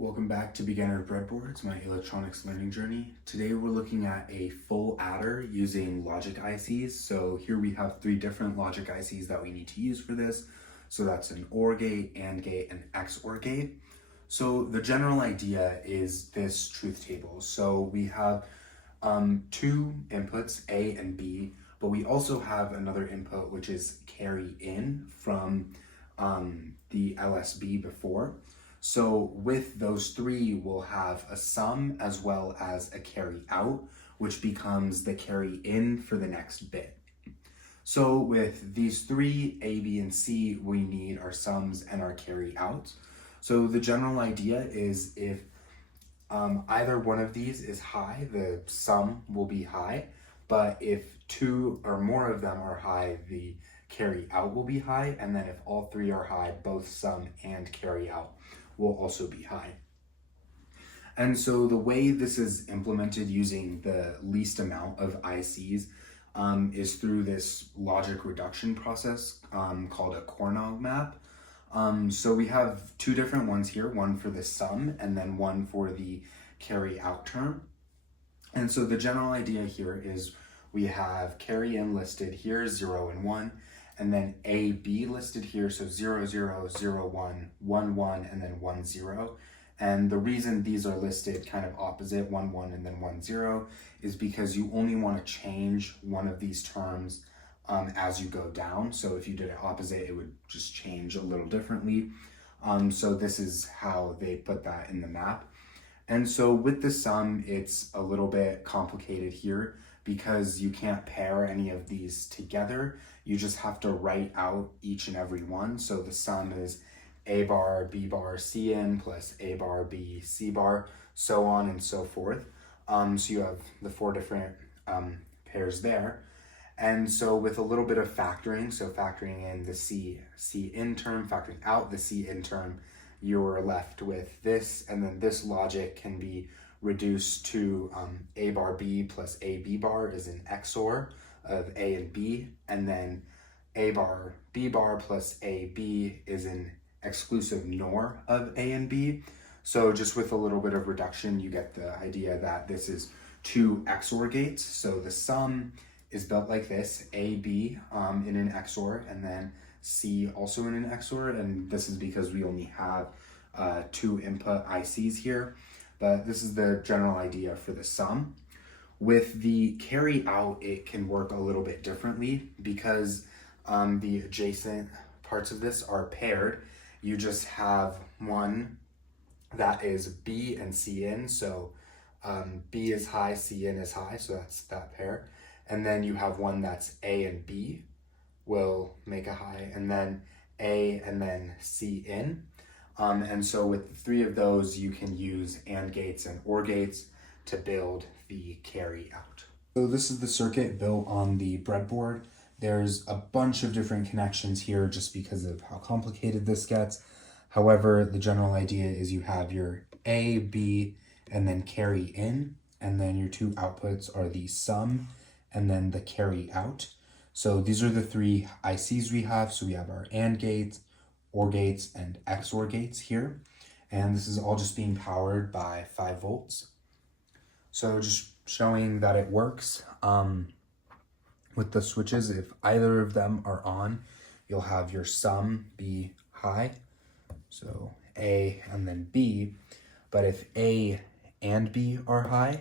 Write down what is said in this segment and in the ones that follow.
Welcome back to Beginner Breadboards, my electronics learning journey. Today we're looking at a full adder using Logic ICs. So here we have three different Logic ICs that we need to use for this. So that's an OR gate, AND gate, and XOR gate. So the general idea is this truth table. So we have two inputs, A and B, but we also have another input which is carry in from the LSB before. So with those three, we'll have a sum as well as a carry out, which becomes the carry in for the next bit. So with these three, A, B, and C, we need our sums and our carry outs. So the general idea is if either one of these is high, the sum will be high, but if two or more of them are high, the carry out will be high, and then if all three are high, both sum and carry out will also be high. And so the way this is implemented using the least amount of ICs is through this logic reduction process called a Cornog map. So we have two different ones here, one for the sum and then one for the carry out term. And so the general idea here is we have carry in listed here, 0 and 1, and then A, B listed here, so 0, 0, 0, 1, 1, 1, and then 1, 0. And the reason these are listed kind of opposite, 1, 1, and then 1, 0, is because you only want to change one of these terms as you go down. So if you did it opposite, it would just change a little differently. So this is how they put that in the map. And so with the sum, it's a little bit complicated here because you can't pair any of these together. You just have to write out each and every one. So the sum is A bar, B bar, C in plus A bar, B, C bar, so on and so forth. So you have the four different pairs there. And so with a little bit of factoring, so factoring in the C in term, factoring out the C in term, you're left with this, and then this logic can be reduced to A bar B plus A B bar is an XOR of A and B, and then A bar B bar plus A B is an exclusive NOR of A and B. So just with a little bit of reduction, you get the idea that this is two XOR gates. So the sum is built like this, A, B in an XOR, and then C also in an XOR, and this is because we only have two input ICs here, but this is the general idea for the sum. With the carry out, it can work a little bit differently because the adjacent parts of this are paired. You just have one that is B and C in, so B is high, C in is high, so that's that pair. And then you have one that's A and B will make a high, and then A and then C in. And so with the three of those, you can use AND gates and OR gates to build the carry out. So this is the circuit built on the breadboard. There's a bunch of different connections here just because of how complicated this gets. However, the general idea is you have your A, B, and then carry in, and then your two outputs are the sum and then the carry out. So these are the three ICs we have. So we have our AND gates, OR gates, and XOR gates here. And this is all just being powered by 5 volts. So just showing that it works. With the switches, if either of them are on, you'll have your sum be high. So A and then B. But if A and B are high,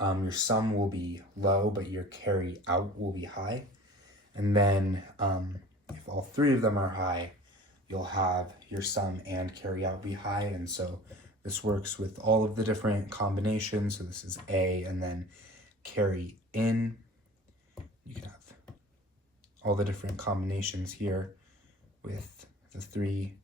your sum will be low, but your carry out will be high. And then if all three of them are high, you'll have your sum and carry out be high. And so this works with all of the different combinations. So this is A and then carry in. You can have all the different combinations here with the three